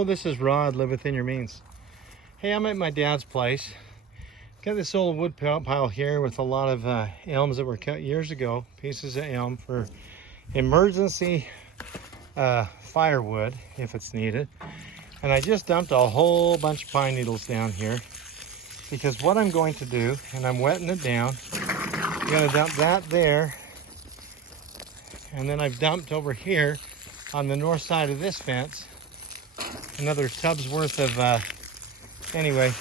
Hello, this is Rod, Live Within Your Means. Hey, I'm at my dad's place. Got this old wood pile here with a lot of elms that were cut years ago, pieces of elm for emergency firewood if it's needed. And I just dumped a whole bunch of pine needles down here because what I'm going to do, and I'm wetting it down, I'm going to dump that there, and then I've dumped over here on the north side of this fence another tub's worth of, anyway,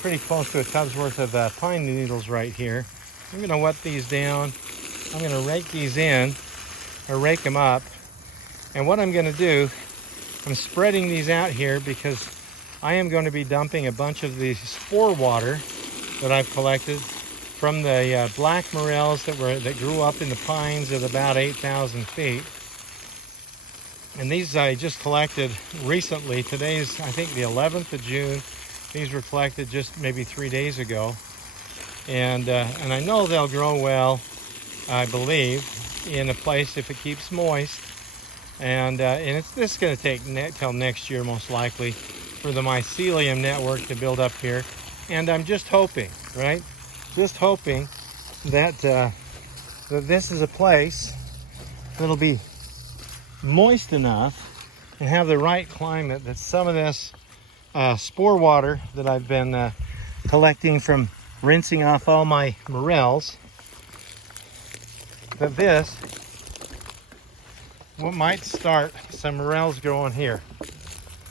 pretty close to a tub's worth of pine needles right here. I'm going to wet these down. I'm going to rake these in, or rake them up. And what I'm going to do, I'm spreading these out here because I am going to be dumping a bunch of the spore water that I've collected from the black morels that grew up in the pines at about 8,000 feet. And these I just collected recently. Today's, I think, the 11th of June. These were collected just maybe 3 days ago. And I know they'll grow well, I believe, in a place if it keeps moist. And this is going to take till next year, most likely, for the mycelium network to build up here. And I'm just hoping, right? Just hoping that, that this is a place that'll be moist enough and have the right climate that some of this spore water that I've been collecting from rinsing off all my morels, that this might start some morels growing here.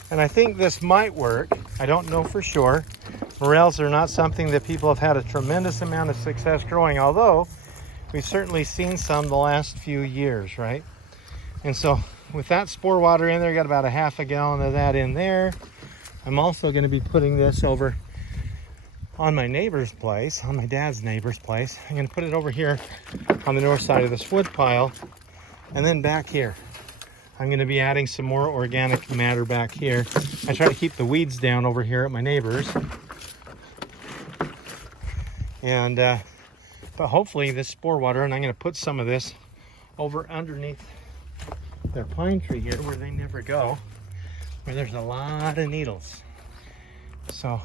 And I think this might work. I don't know for sure. Morels are not something that people have had a tremendous amount of success growing, although we've certainly seen some the last few years, right? And so with that spore water in there, got about a half a gallon of that in there. I'm also going to be putting this over on my neighbor's place, on my dad's neighbor's place. I'm going to put it over here on the north side of this wood pile. And then back here, I'm going to be adding some more organic matter back here. I try to keep the weeds down over here at my neighbor's. And, but hopefully this spore water, and I'm going to put some of this over underneath their pine tree here where they never go, where there's a lot of needles. So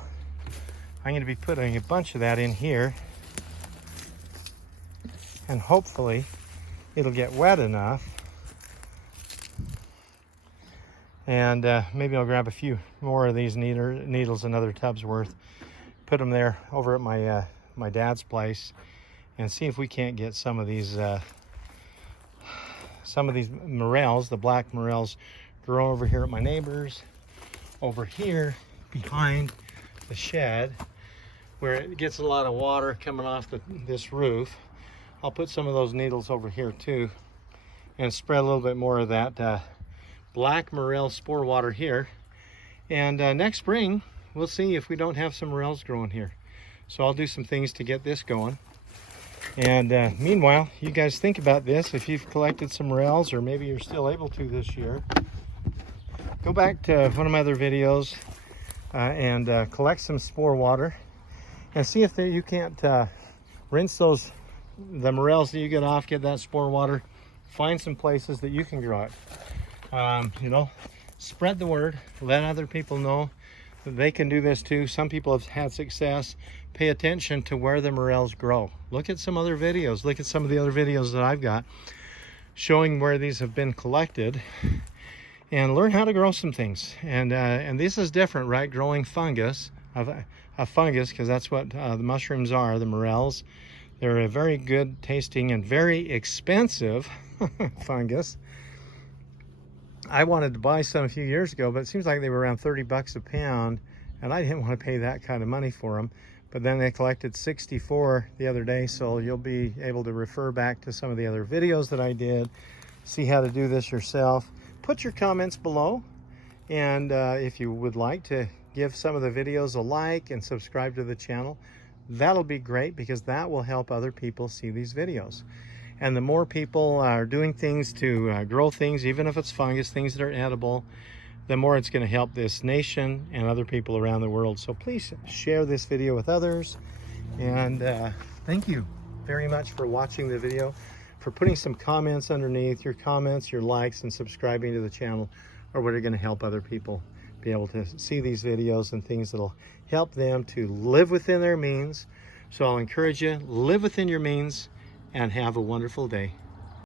I'm going to be putting a bunch of that in here, and hopefully it'll get wet enough, and maybe I'll grab a few more of these needles, another tub's worth, put them there over at my dad's place, and see if we can't get some of these morels, the black morels, grow over here at my neighbor's, over here behind the shed where it gets a lot of water coming off this roof. I'll put some of those needles over here too and spread a little bit more of that black morel spore water here. And next spring, we'll see if we don't have some morels growing here. So I'll do some things to get this going. And meanwhile, you guys think about this. If you've collected some morels, or maybe you're still able to this year, go back to one of my other videos and collect some spore water and see if you can't rinse the morels that you get off, get that spore water, find some places that you can grow it. You know, spread the word, let other people know that they can do this too. Some people have had success. Pay attention to where the morels grow. Look at some other videos. Look at some of the other videos that I've got showing where these have been collected, and learn how to grow some things. And this is different, right? Growing fungus, a fungus, because that's what the mushrooms are, the morels. They're a very good tasting and very expensive fungus. I wanted to buy some a few years ago, but it seems like they were around 30 bucks a pound, and I didn't want to pay that kind of money for them. But then they collected 64 the other day, so you'll be able to refer back to some of the other videos that I did, see how to do this yourself. Put your comments below, and if you would like to give some of the videos a like and subscribe to the channel, that'll be great, because that will help other people see these videos. And the more people are doing things to grow things, even if it's fungus, things that are edible, the more it's going to help this nation and other people around the world. So please share this video with others. And thank you very much for watching the video, for putting some comments underneath. Your comments, your likes, and subscribing to the channel or what are going to help other people be able to see these videos and things that'll help them to live within their means. So I'll encourage you, live within your means and have a wonderful day.